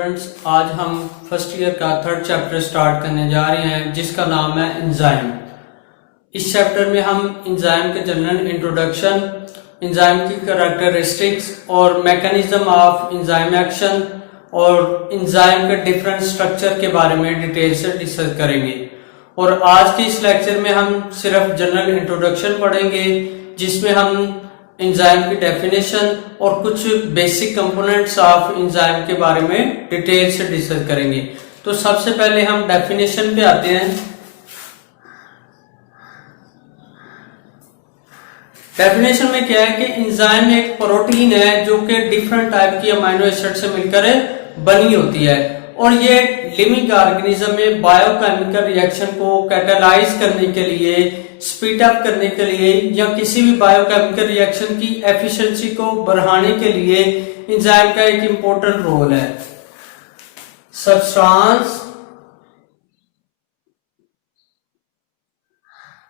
Students, आज हम first year का थर्ड चैप्टर स्टार्ट करने जा रहे हैं जिसका नाम है एंजाइम। इस चैप्टर में हम एंजाइम के जनरल इंट्रोडक्शन, एंजाइम की कैरेक्टरिस्टिक्स और मैकेनिज्म ऑफ एंजाइम एक्शन और एंजाइम के डिफरेंट स्ट्रक्चर के बारे में डिटेल से डिस्कस करेंगे। और आज के इस लेक्चर में हम सिर्फ जनरल इंट्रोडक्शन पढ़ेंगे जिसमें हम एंजाइम की डेफिनेशन और कुछ बेसिक कंपोनेंट्स ऑफ एंजाइम के बारे में डिटेल से डिस्कस करेंगे। तो सबसे पहले हम डेफिनेशन पे आते हैं। डेफिनेशन में क्या है कि एंजाइम एक प्रोटीन है जो कि डिफरेंट टाइप की अमीनो एसिड से मिलकर बनी होती है और ये लिविंग ऑर्गेनिज्म में बायोकेमिकल रिएक्शन को कैटालाइज करने के लिए, स्पीड अप करने के लिए या किसी भी बायोकेमिकल रिएक्शन की एफिशिएंसी को बढ़ाने के लिए एंजाइम का एक इंपॉर्टेंट रोल है। Substance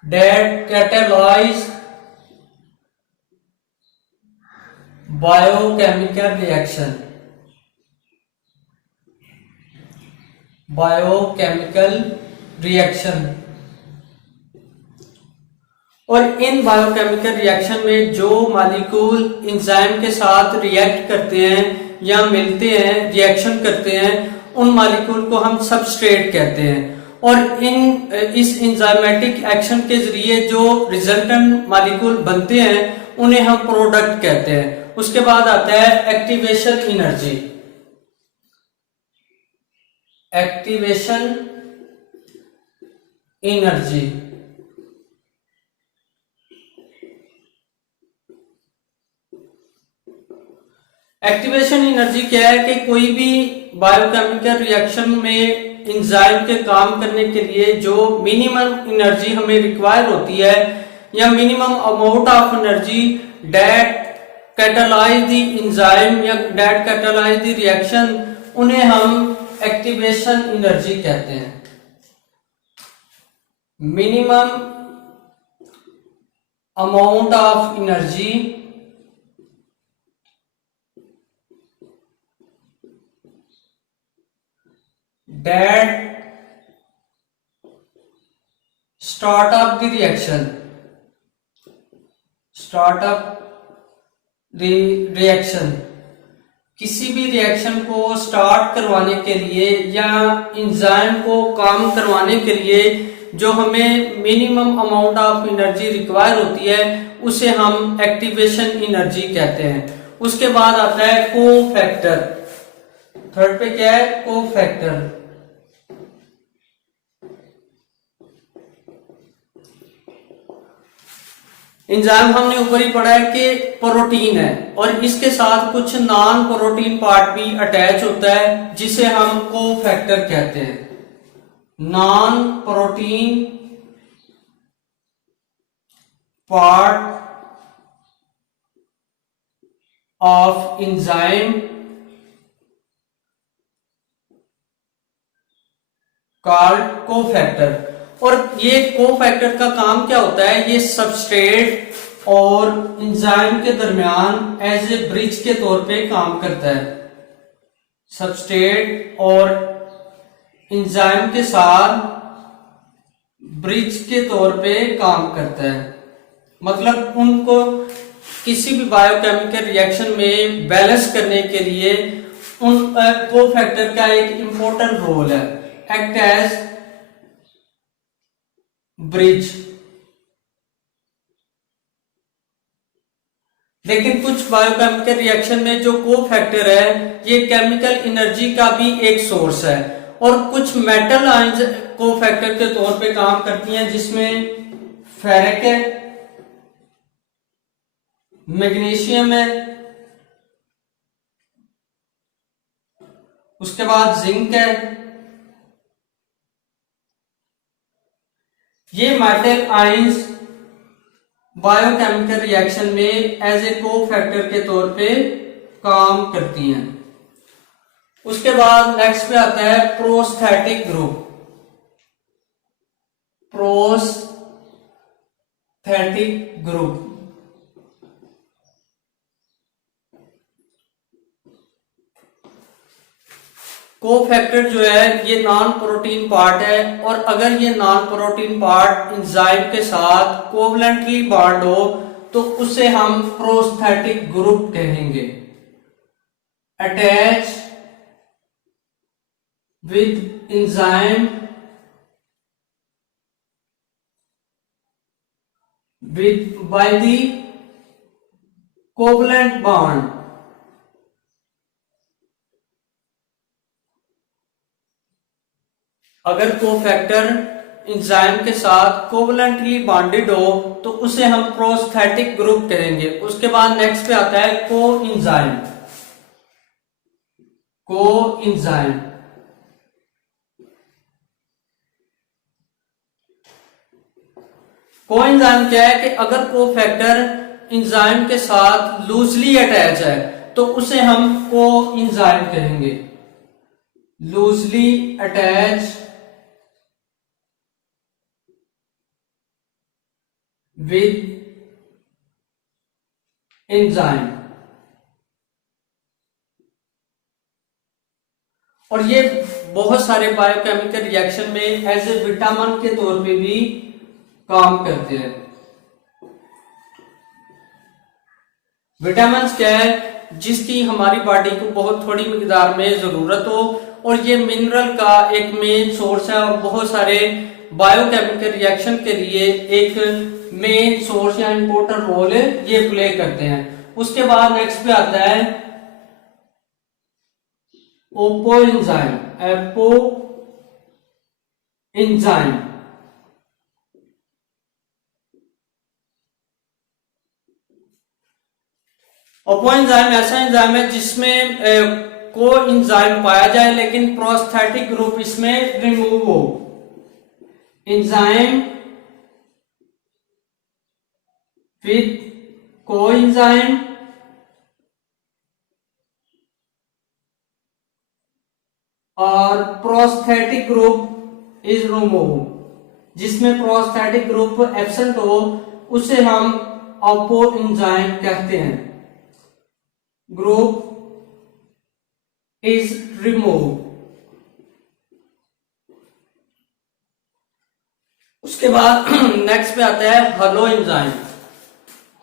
that catalyse biochemical reaction, biochemical reaction. और इन बायोकेमिकल रिएक्शन में जो मॉलिक्यूल एंजाइम के साथ रिएक्ट करते हैं या मिलते हैं, रिएक्शन करते हैं, उन मॉलिक्यूल को हम सबस्ट्रेट कहते हैं। और इस एंजाइमेटिक एक्शन के जरिए जो रिजल्टेंट मॉलिक्यूल बनते हैं उन्हें हम प्रोडक्ट कहते हैं। उसके बाद आता है activation energy. Activation energy activation energy क्या है कि कोई भी बायोकेमिकल रिएक्शन में एंजाइम के काम करने के लिए जो मिनिमम एनर्जी हमें रिक्वायर होती है या minimum amount of energy that catalyse the enzyme या दैट कैटालाइज द रिएक्शन, उन्हें हम एक्टिवेशन एनर्जी कहते हैं। Minimum amount of energy that start up the reaction, start up the reaction। किसी भी रिएक्शन को स्टार्ट करवाने के लिए या एंजाइम को काम करवाने के लिए जो हमें minimum amount of energy require होती है उसे हम एक्टिवेशन एनर्जी कहते हैं। उसके बाद आता है कोफैक्टर। थर्ड पे क्या है? कोफैक्टर। एंजाइम हमने ऊपर ही पढ़ा है कि प्रोटीन है और इसके साथ कुछ नॉन प्रोटीन पार्ट भी अटैच होता है जिसे हम कोफैक्टर कहते हैं। Non protein part of enzyme called cofactor. और ये कोफैक्टर का काम क्या होता है? ये सबस्ट्रेट और एंजाइम के दरमियान एज ए ब्रिज के तौर पे काम करता है। सबस्ट्रेट और एंजाइम के साथ ब्रिज के तौर पे काम करता है। मतलब उनको किसी भी बायोकेमिकल रिएक्शन में बैलेंस करने के लिए उन कोफैक्टर का एक इंपॉर्टेंट रोल है, एक्ट एज ब्रिज। लेकिन कुछ बायोकेमिकल रिएक्शन में जो कोफैक्टर है ये केमिकल एनर्जी का भी एक सोर्स है और कुछ मेटल आयंस कोफैक्टर के तौर पे काम करती हैं जिसमें फेरिक है, मैग्नीशियम है, उसके बाद जिंक है। ये मेटल आयंस बायोकेमिकल रिएक्शन में एज ए कोफैक्टर के तौर पे काम करती हैं। उसके बाद नेक्स्ट पे आता है prosthetic group. Prosthetic group cofactor जो है ये नॉन प्रोटीन पार्ट है, और अगर ये नॉन प्रोटीन पार्ट एंजाइम के साथ कोवलेंटली बॉन्ड हो तो उसे हम प्रोस्थेटिक ग्रुप कहेंगे। Attach with enzyme by the covalent bond, अगर कोफैक्टर एंजाइम के साथ कोवलेंटली बॉन्डेड हो तो उसे हम प्रोस्थेटिक ग्रुप कहेंगे। उसके बाद नेक्स्ट पे आता है कोएंजाइम। कोएंजाइम कोएंजाइम क्या है कि अगर कोफैक्टर एंजाइम के साथ लूजली अटैच है तो उसे हम कोएंजाइम कहेंगे। लूजली अटैच विद एंजाइम, और ये बहुत सारे बायोकेमिकल रिएक्शन में एज ए विटामिन के तौर पे भी काम करते हैं। विटामिन क्या है? जिसकी हमारी बॉडी को बहुत थोड़ी मिकदार में जरूरत हो, और ये मिनरल का एक मेन सोर्स है और बहुत सारे बायोकेमिकल रिएक्शन के लिए एक मेन सोर्स या इंपॉर्टेंट रोल ये प्ले करते हैं। उसके बाद नेक्स्ट पे आता है ओपोएंजाइम। एपोएंजाइम ओपोएंजाइम ऐसा एंजाइम है जिसमें कोएंजाइम पाया जाए लेकिन प्रोस्थेटिक ग्रुप इसमें रिमूव हो। एंजाइम विद कोएंजाइम और प्रोस्थेटिक ग्रुप इज रिमूव। जिसमें प्रोस्थेटिक ग्रुप एब्सेंट हो उसे हम ओपोएंजाइम कहते हैं। Group is remove. उसके बाद नेक्स्ट पे आता है hello enzyme.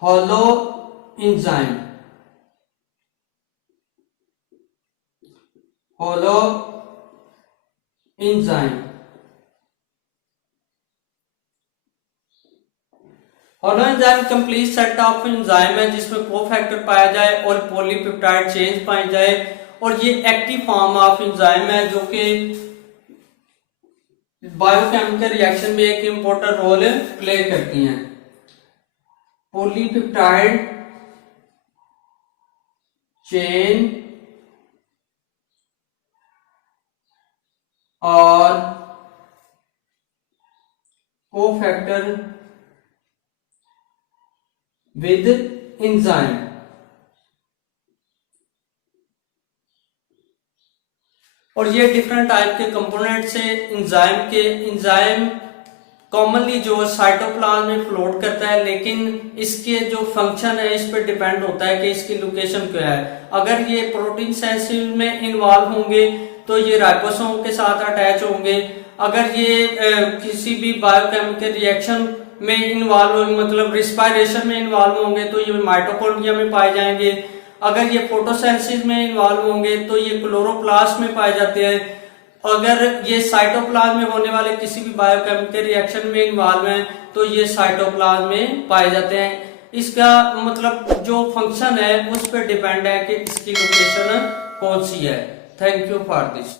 Hello enzyme hello enzyme hello enzyme complete set of enzyme है जिसमें कोफैक्टर पाया जाए और पॉलीपेप्टाइड चेंज पाई जाए, और ये एक्टिव फॉर्म ऑफ एंजाइम है जो कि बायोकेमिकल रिएक्शन में एक इंपॉर्टेंट रोल प्ले करती हैं। पॉलीपेप्टाइड चेन और कोफैक्टर विद एंजाइम। और ये डिफरेंट टाइप के कंपोनेंट्स हैं एंजाइम के। एंजाइम कॉमनली जो साइटोप्लाज्म में फ्लोट करता है, लेकिन इसके जो फंक्शन है इस पर डिपेंड होता है कि इसकी लोकेशन क्या है। अगर ये प्रोटीन सेंसिस में इन्वॉल्व होंगे तो ये राइबोसोम के साथ अटैच होंगे। अगर ये किसी भी बायोकेमिकल रिएक्शन में इन्वॉल्व, मतलब रिस्पायरेशन में इन्वॉल्व होंगे तो ये माइटोकॉन्ड्रिया में पाए जाएंगे। अगर ये फोटोसिंथेसिस में इन्वॉल्व होंगे तो ये क्लोरोप्लास्ट में पाए जाते हैं। अगर ये साइटोप्लाज्म में होने वाले किसी भी बायोकेमिकल रिएक्शन में इन्वॉल्व हैं तो ये साइटोप्लाज्म में पाए जाते हैं। इसका मतलब जो फंक्शन है उस पर डिपेंड है कि इसकी लोकेशन कौन सी है। Thank you for this.